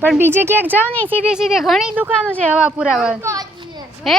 પણ બીજે ક્યાંક જાવ ને સીધે સીધે ઘણી દુકાનો છે હવા પુરાવા હે